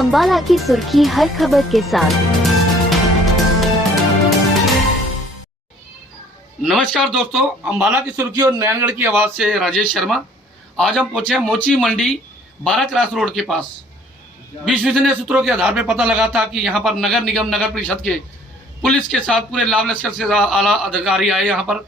अंबाला की सुर्खी हर खबर के साथ। नमस्कार दोस्तों, अंबाला की सुर्खी और नयनगढ़ की आवाज़ से राजेश शर्मा। आज हम पहुंचे हैं मोची मंडी 12 क्रॉस रोड के पास। विश्वसनीय सूत्रों के आधार पर पता लगा था कि यहां पर नगर निगम नगर परिषद के पुलिस के साथ पूरे लाभ लश्कर से आला अधिकारी आए यहां पर।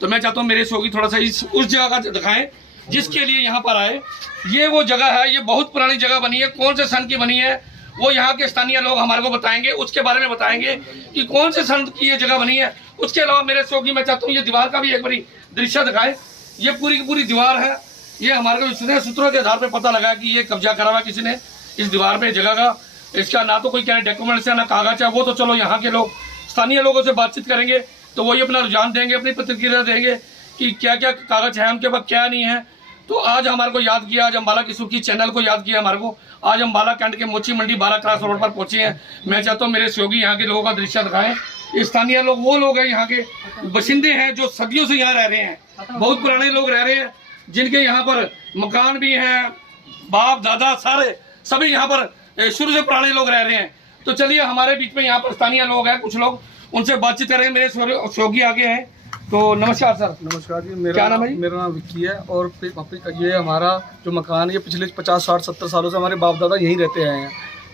तो मैं चाहता हूं मेरे शोगी थोड़ा सा उस जगह का दिखाएं जिसके लिए यहाँ पर आए। ये वो जगह है, ये बहुत पुरानी जगह बनी है। कौन से सन की बनी है वो यहाँ के स्थानीय लोग हमारे को बताएंगे, उसके बारे में बताएंगे कि कौन से सन की ये जगह बनी है। उसके अलावा मेरे शौकी मैं चाहता हूँ ये दीवार का भी एक बारी दृश्य दिखाए। ये पूरी की पूरी दीवार है। ये हमारे को विश्वसनीय सूत्रों के आधार पर पता लगा कि ये कब्जा करा हुआ किसी ने इस दीवार पे जगह का। इसका ना तो कोई क्या डॉक्यूमेंट्स है ना कागज है। वो तो चलो यहाँ के लोग स्थानीय लोगों से बातचीत करेंगे तो वही अपना रुझान देंगे, अपनी प्रतिक्रिया देंगे कि क्या क्या कागज है उनके पास, क्या नहीं है। तो आज हमारे को याद किया, आज अंबाला की सुर्खी चैनल को याद किया हमारे को। आज अंबाला कैंट के मोची मंडी 12 क्रॉस रोड पर पहुंचे हैं। मैं चाहता हूँ मेरे सहयोगी यहाँ के लोगों का दृश्य दिखाएं। स्थानीय लोग वो लोग हैं, यहाँ के बशिंदे हैं जो सदियों से यहाँ रह रहे हैं। बहुत पुराने लोग रह रहे हैं जिनके यहाँ पर मकान भी हैं, बाप दादा सारे सभी यहाँ पर शुरू से पुराने लोग रह रहे हैं। तो चलिए हमारे बीच में यहाँ पर स्थानीय लोग हैं, कुछ लोग उनसे बातचीत करेंगे। मेरे सहयोगी आगे हैं। तो नमस्कार सर। नमस्कार जी। क्या नाम है? मेरा नाम विक्की है और ये हमारा जो मकान है ये पिछले 50, 60, 70 सालों से हमारे बाप दादा यहीं रहते आए हैं।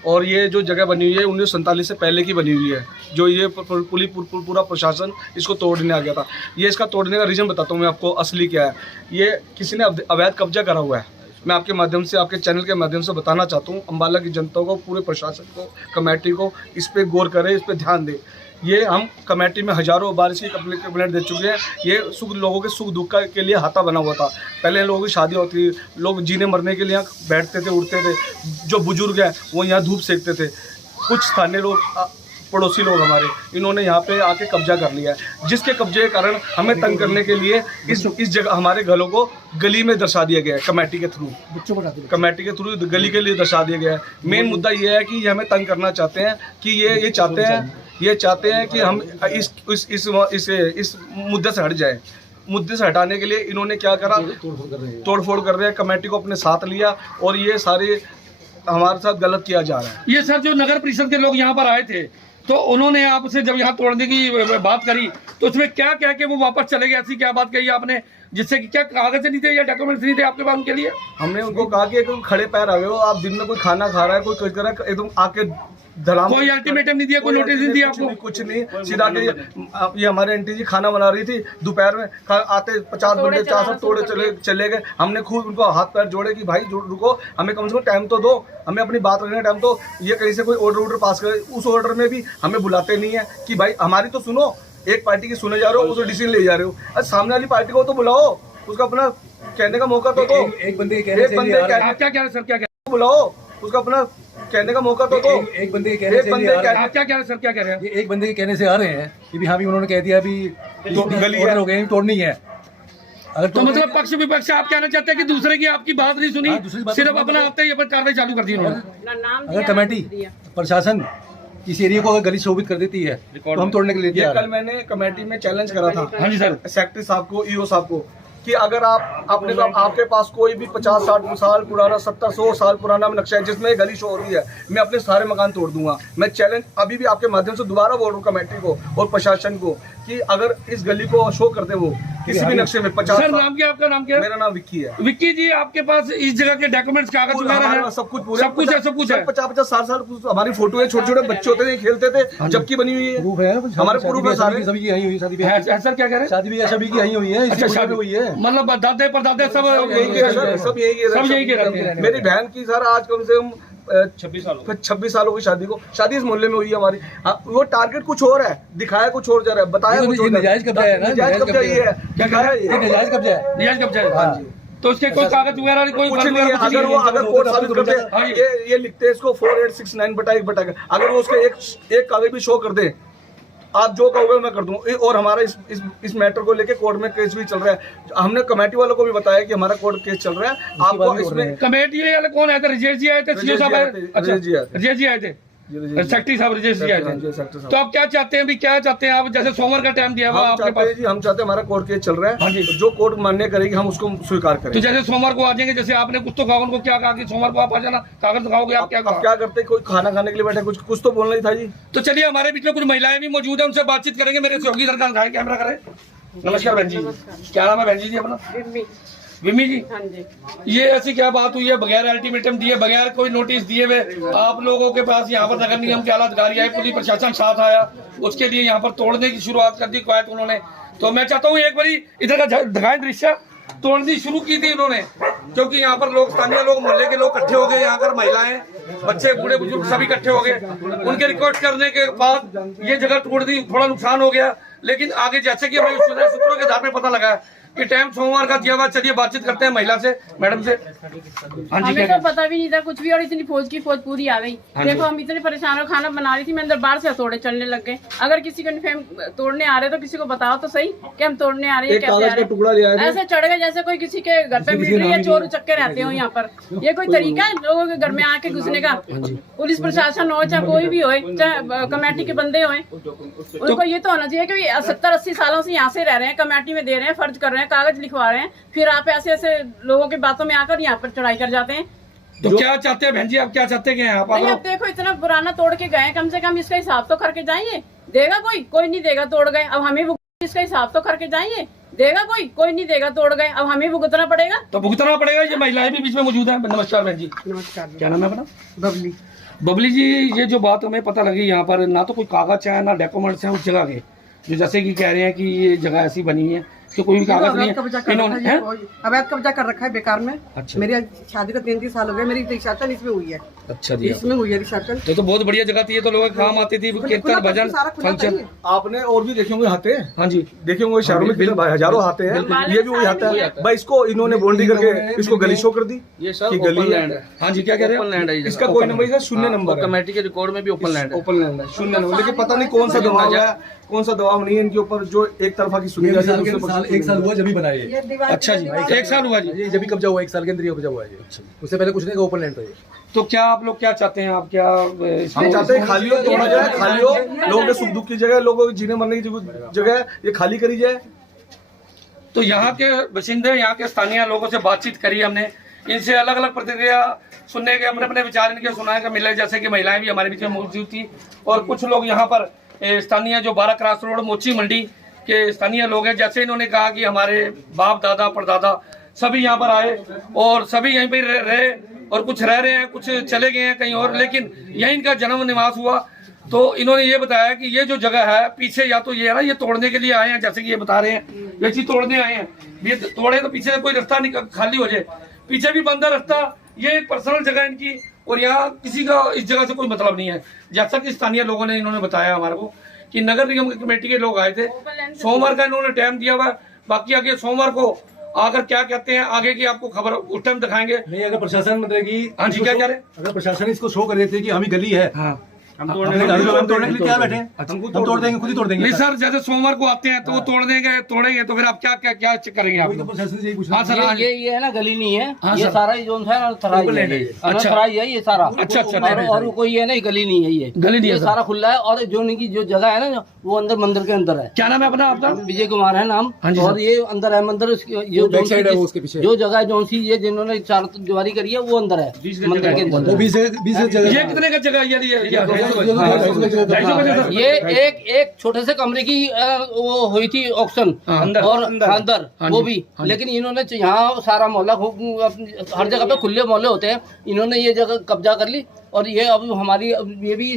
और ये जो जगह बनी हुई है 1947 से पहले की बनी हुई है। जो ये पूरा प्रशासन इसको तोड़ने आ गया था। ये इसका तोड़ने का रीज़न बताता हूँ मैं आपको असली क्या है। ये किसी ने अवैध कब्जा करा हुआ है। मैं आपके माध्यम से, आपके चैनल के माध्यम से बताना चाहता हूँ अंबाला की जनता को, पूरे प्रशासन को, कमेटी को इस पर गौर करें, इस पर ध्यान दें। ये हम कमेटी में हज़ारों बार इसकी कंप्लेंट दे चुके हैं। ये लोगों के सुख दुख के लिए हाथा बना हुआ था। पहले लोगों की शादी होती, लोग जीने मरने के लिए यहाँ बैठते थे, उठते थे। जो बुजुर्ग हैं वो यहाँ धूप सेकते थे। कुछ स्थानीय लोग, पड़ोसी लोग हमारे, इन्होंने यहाँ पे आके कब्जा कर लिया है, जिसके कब्जे के कारण हमें तंग करने के लिए इस जगह हमारे घरों को गली में दर्शा दिया गया है। कमेटी के थ्रू गली के लिए दर्शा दिया गया है। मेन मुद्दा ये है कि ये हमें तंग करना चाहते हैं कि ये चाहते हैं कि हम इस मुद्दे से हट जाए। मुद्दे से हटाने के लिए इन्होंने क्या करा, तोड़फोड़ कर रहे हैं। कमेटी को अपने साथ लिया और ये सारे हमारे साथ गलत किया जा रहा है। ये सर जो नगर परिषद के लोग यहाँ पर आए थे तो उन्होंने आपसे जब यहाँ तोड़ने की बात करी तो उसमें क्या कह के वो वापस चले गए? ऐसी क्या बात कही आपने जिससे कि क्या कागज नहीं थे या डॉक्यूमेंट्स नहीं थे आपके पास उनके लिए? हमने उनको कहा कि एकदम खड़े पैर आ गए हो आप, दिन में कोई खाना खा रहा है, कोई कर रहा है, एकदम आके धड़ाम। कोई अल्टीमेटम नहीं दिया, कोई नोटिस नहीं दिया आपको? कुछ नहीं, सीधा के ये हमारे आंटी जी खाना बना रही थी दोपहर में, आते 50 बंदे 4 सब तोड़े चले गए। हमने खूब उनको हाथ पैर जोड़े कि भाई रुको, हमें कम से कम टाइम तो दो, हमें अपनी बात रखने का टाइम तो। ये कहीं से कोई ऑर्डर पास करे, उस ऑर्डर में भी हमें बुलाते नहीं है कि भाई हमारी तो सुनो। एक पार्टी की सुने जा रहे हो, उसे डिसीजन ले जा रहे हो। अरे सामने वाली पार्टी को तो बुलाओ, उसका अपना कहने का मौका तो दो। एक बंदे क्या कह रहे सर? क्या बुलाओ, उसका अपना कहने का मौका तो दो। एक बंदे के कहने से क्या कह रहे सर? क्या कह रहे हैं? ये एक बंदे के कहने से आ रहे हैं कि भी हाँ भी उन्होंने कह दिया अभी ऑर्डर हो गए, तोड़नी है। अगर तो मतलब पक्ष विपक्ष आप कहना चाहते हैं कि दूसरे की आपकी बात नहीं सुनी, सिर्फ अपना आते ही कार्रवाई चालू कर दी उन्होंने। अगर कमेटी प्रशासन इस एरिया को अगर गली शोभित कर देती है तो हम तोड़ने के लिए कल मैंने कमेटी में चैलेंज करा था। हाँ जी सर। सेक्रेटरी साहब को, ईओ साहब को, कि अगर आपके पास कोई भी 50, 60 साल पुराना, 70, 100 साल पुराना नक्शा है जिसमें गली शो हो रही है, मैं अपने सारे मकान तोड़ दूंगा। मैं चैलेंज अभी भी आपके माध्यम से दोबारा बोल रहा हूँ कमेटी को और प्रशासन को कि अगर इस गली को शो करते वो किसी भी नक्शे में 50। सर नाम क्या आपका? नाम क्या? मेरा नाम विक्की है। विक्की जी, आपके पास इस जगह के डॉक्यूमेंट्स, कागज वगैरह है? सब कुछ है, सब कुछ है। 50, 60 साल हमारी फोटो है, छोटे छोटे बच्चे होते थे, खेलते थे, जबकि बनी हुई है। प्रूफ है हमारे प्रूफ है सारे। सभी की यही हुई शादी भी। सर क्या कह रहे हैं? शादी भी सभी की यही हुई है। अच्छा, शादी हुई है, मतलब दादे परदादे सब यही के रहते हैं। मेरी बहन की सर आज कम से कम 26 सालों की शादी को, शादी इस मोहल्ले में हुई है हमारी। वो टारगेट कुछ और है, दिखाया कुछ और जा रहा है, बताया कुछ और। नजायज कब्जा है ना? नजायज कब्जा ये है, क्या कह रहा है? नजायज कब्जा है। नजायज कब्जा है। हाँ जी। तो उसके कोई कागज वगैरह कोई कुछ नहीं है। अगर कोर्ट साबित करते हैं, ये लिखते हैं इसको 4869/1 अगर वो उसके एक कागज भी शो कर दे, आप जो कहोगे मैं कर दूंगा। और हमारा इस मैटर को लेके कोर्ट में केस भी चल रहा है। हमने कमेटी वालों को भी बताया कि हमारा कोर्ट केस चल रहा है। आपको इसमें कमेटी वाले कौन आए थे? रिजेश जी आए थे, सीओ साहब आए? अच्छा, रिजेश जी आए थे। सेक्रेटरी साहब रजेश जी आए थे। सेक्रेटरी तो आप क्या चाहते हैं, अभी क्या चाहते हैं आप? जैसे सोमवार का टाइम दिया हुआ हम आपके चाहते पास, हैं जी, हम चाहते हैं हमारा कोर्ट केस चल रहा है। हाँ जी। तो जो कोर्ट मान्य करेगी हम उसको स्वीकार करें। तो जैसे सोमवार को आ जाएंगे, जैसे आपने कुछ तो कहा, उनको क्या कहा कि सोमवार को आप आ जाना, कागज दिखाओगे, आप क्या अब कहा? क्या करते, कोई खाना खाने के लिए बैठे, कुछ तो बोलना ही था जी। तो चलिए, हमारे बीच में कुछ महिलाएं भी मौजूद है, उनसे बातचीत करेंगे। मेरे सहयोगी सरकार दिखाएं, कैमरा करें। नमस्कार बहन जी, क्या नाम है बहन जी अपना? विमी जी। हाँ जी। ये ऐसी क्या बात हुई है, बगैर अल्टीमेटम दिए, बगैर कोई नोटिस दिए हुए आप लोगों के पास यहाँ पर नगर निगम के आला अधिकारी आए, पुलिस प्रशासन साथ आया, उसके लिए यहाँ पर तोड़ने की शुरुआत कर दी कवायद उन्होंने। तो मैं चाहता हूँ एक बारी इधर का दिखाएं दृश्य, तोड़नी शुरू की थी इन्होंने, क्योंकि यहाँ पर लोग, स्थानीय लोग, मोहल्ले के लोग इकट्ठे हो गए, यहाँ पर महिलाएं, बच्चे, बूढ़े बुजुर्ग सभी इकट्ठे हो गए। उनके रिक्वेस्ट करने के बाद ये जगह तोड़ दी, थोड़ा नुकसान हो गया, लेकिन आगे जैसे कि हमें सूत्रों के आधार पर पता लगा है कि टाइम सोमवार का दिया हुआ। चलिए बातचीत करते हैं महिला से, मैडम से। हाँ जी, हमें तो पता भी नहीं था कुछ भी, और इतनी फौज की फौज पूरी आ गई। हाँ देखो हम इतने परेशान हो, खाना बना रही थी मैं, अंदर बाहर से हथौड़े चलने लग गए। अगर किसी को तोड़ने आ रहे तो किसी को बताओ तो सही कि हम तोड़ने आ रहे हैं, कैसे आ रहे हैं। ऐसे चढ़ गए जैसे कोई किसी के घर पे मिल रही है, चोर उचक्के रहते हो यहाँ पर। ये कोई तरीका है लोगों के घर में आके घुसने का? पुलिस प्रशासन हो, चाहे कोई भी हो, चाहे कमेटी के बंदे हो, उनको ये तो होना चाहिए कि 70-80 सालों से यहाँ से रह रहे हैं, कमेटी में दे रहे हैं, फर्ज कर रहे हैं, कागज लिखवा रहे हैं, फिर आप ऐसे ऐसे लोगों की बातों में आकर यहाँ पर चढ़ाई कर जाते हैं। तो क्या चाहते हैं बहन जी, आप क्या चाहते हैं कि यहाँ नहीं, पर? अब देखो इतना पुराना तोड़ के गए, कम से कम इसका हिसाब तो करके जाइए। देगा कोई नहीं देगा, तोड़ गए, अब हमें इसका हिसाब तो करके जाइए। देगा कोई नहीं देगा, तोड़ गए, अब हमें भुगतना पड़ेगा। तो भुगतना पड़ेगा। ये महिलाएं भी बीच में मौजूद है। नमस्कार बहन जी। नमस्कार। क्या नाम है अपना? बबली। बबली जी, ये जो बात हमें पता लगी, यहाँ पर ना तो कोई कागज है, ना डॉक्यूमेंट्स हैं उस जगह के, जो जैसे कि कह रहे हैं कि ये जगह ऐसी बनी है कि कोई भी कागज नहीं है इन्होंने। अवैध कब्जा कर रखा है बेकार में। अच्छा। मेरी शादी को 3 साल हो गए, मेरी रिसेप्शन इसमें हुई है। अच्छा जी, इसमें हुई है रिसेप्शन। तो बहुत बढ़िया जगह थी ये, तो लोगों के काम आती थी, कीर्तन भजन फंक्शन। आपने और भी देखे होंगे हाथे। हाँ जी, देखे होंगे शहरों में कितने हजारों हाथे हैं, ये भी वही हाथा है भाई। इसको इन्होंने बाउंड्री करके इसको गली शो कर दी, ये सर गली ओपन लैंड है। हाँ जी, क्या कह रहे ओपन लैंड है ये इसका जगह। कोई नंबर, इसका शून्य नंबर है। कमेटी के रिकॉर्ड में भी ओपन लैंड है। ओपन लैंड है, शून्य नंबर। लेकिन पता नहीं कौन सा दबाव है, कौन सा दबाव नहीं है इनके ऊपर, जो एक तरफा की सुनी जाती है। 1 साल हुआ जब भी बनाए ये। अच्छा जी, 1 साल हुआ जी। ये जब भी कब्जा हुआ 1 साल के अंदर ये कब्जा हुआ है। उससे पहले कुछ नहीं, ओपन लैंड था ये। तो क्या आप लोग क्या चाहते हैं? आप क्या हम चाहते हैं खाली हो, तोड़ा जाए, खाली हो, लोगों के सुख दुख की जगह, लोगों के जीने मरने की जगह ये खाली करी जाए। तो यहाँ के बाशिंदे, यहाँ के स्थानीय लोगों से बातचीत करी हमने, इनसे अलग अलग प्रतिक्रिया सुनने के, अपने अपने विचार इनके सुनाने का मिले। जैसे कि महिलाएं भी हमारे बीच में मौजूद थी, और कुछ लोग यहाँ पर स्थानीय जो 12 क्रॉस रोड मोची मंडी के स्थानीय लोग हैं, जैसे इन्होंने कहा कि हमारे बाप दादा परदादा सभी यहाँ पर आए और सभी यहीं पर रहे, और कुछ रह रहे हैं, कुछ चले गए हैं कहीं और, लेकिन यहीं इनका जन्म निवास हुआ। तो इन्होंने ये बताया कि ये जो जगह है पीछे, या तो ये है ना, ये तोड़ने के लिए आए हैं, जैसे कि ये बता रहे हैं, ये चीज तोड़ने आए हैं। ये तोड़े तो पीछे से कोई रास्ता नहीं खाली हो जाए, पीछे भी बंद है रास्ता। ये एक पर्सनल जगह इनकी, और यहाँ किसी का इस जगह से कोई मतलब नहीं है। जैसा कि स्थानीय लोगों ने इन्होंने बताया हमारे को कि नगर निगम की कमेटी के लोग आए थे, सोमवार का इन्होंने टाइम दिया हुआ। बाकी आगे सोमवार को आकर क्या कहते हैं, आगे की आपको खबर उस टाइम दिखाएंगे। नहीं, अगर प्रशासन मतलब कि हाँ जी, क्या कह रहे हैं? अगर प्रशासन इसको शो कर देते कि हम ही गली है, हाँ, हम तोड़ने के लिए क्या बैठे हैं? हम तोड़ देंगे, खुद ही तोड़ देंगे। नहीं सर, जैसे सोमवार को आते हैं तो वो तोड़ देंगे, तोड़ेंगे, तो फिर आप क्या क्या क्या करेंगे आप? तो प्रशासन से यही पूछ हाँ सर, हाँ जी। ये है ना, गली नहीं है। हाँ, ये सर। सारा ही जोन है, थराई है ये। अच्छा। थराई है ये सारा। अच्छा, अच्छा। और कोई है नहीं, गली नहीं है ये। गली नहीं है ये सर। सारा खुला है, और जो इनकी जो जगह है ना, वो अंदर मंदिर के अंदर है। क्या नाम है अपना आपका? विजय कुमार है नाम। हाँ जी, और सर। ये अंदर है मंदिर, ये बैक साइड है वो उसके पीछे। जो जगह जोन सी ये जिन्होंने चार दीवारी करी है, वो अंदर है मंदिर के अंदर। वो 20 जगह। ये कितने का जगह ये एक छोटे से कमरे की वो हुई थी ऑक्शन अंदर। और अंदर हाँ वो जी, भी, हाँ जी। लेकिन इन्होंने यहाँ सारा मोहल्ला हर जगह पे खुले मोहल्ले होते हैं, इन्होंने ये जगह कब्जा कर ली, और ये अब हमारी ये भी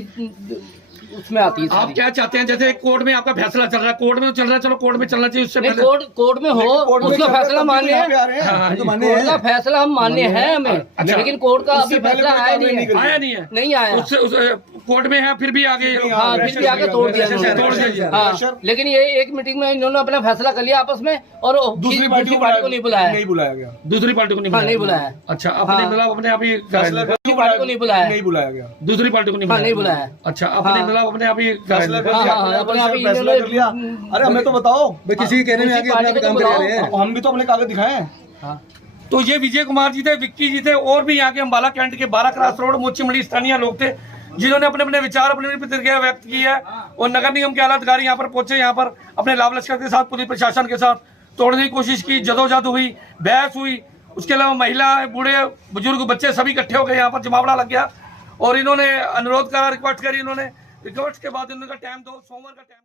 उसमें आती है। आप क्या चाहते हैं? जैसे कोर्ट में आपका फैसला चल रहा है, कोर्ट में तो चल रहा है, चलो कोर्ट में चलना चाहिए, उससे पहले कोर्ट में हो, उसका फैसला मान्य है। हाँ, तो मान्य कोर्ट का फैसला हम मान्य है हमें, अच्छा। लेकिन कोर्ट का अभी फैसला आया नहीं है। आया नहीं है, नहीं आया। उससे कोर्ट में है, फिर भी आगे हाँ, फिर भी आगे तोड़ दिया इन्होंने। तोड़ दिया। हाँ, लेकिन ये एक मीटिंग में इन्होंने अपना फैसला कर लिया आपस में, और दूसरी पार्टी को नहीं बुलाया। नहीं बुलाया गया। दूसरी पार्टी को नहीं बुलाया। अच्छा, अपने मतलब अपने आप ही दूसरी पार्टी को नहीं बुलाया। नहीं बुलाया गया। दूसरी पार्टी को नहीं बुलाया। अच्छा, अपने मतलब अपने आप ही फैसला कर हाँ, लिया, हाँ, अपने आप ही फैसला कर लिया। अरे हमें तो बताओ, भाई किसी के कहने में आगे अपना काम कर रहे हैं। हम भी तो अपने कागज दिखाए। तो ये विजय कुमार जी थे, विक्की जी थे, और भी यहाँ के अम्बाला कैंट के 12 क्रॉस रोड मोची मंडी स्थानीय लोग थे, जिन्होंने अपने अपने विचार अपनी अपनी प्रतिक्रिया व्यक्त की है। और नगर निगम के आला अधिकारी यहाँ पर पहुंचे, यहाँ पर अपने लाभ लश्कर के साथ पुलिस प्रशासन के साथ तोड़ने की कोशिश की, जदोजहद हुई, बहस हुई। उसके अलावा महिला, बूढ़े, बुजुर्ग, बच्चे सभी इकट्ठे हो गए, यहाँ पर जमावड़ा लग गया और इन्होंने अनुरोध करा, रिक्वेस्ट करी। इन्होंने रिक्वेस्ट के बाद इनका टाइम दो, सोमवार का टाइम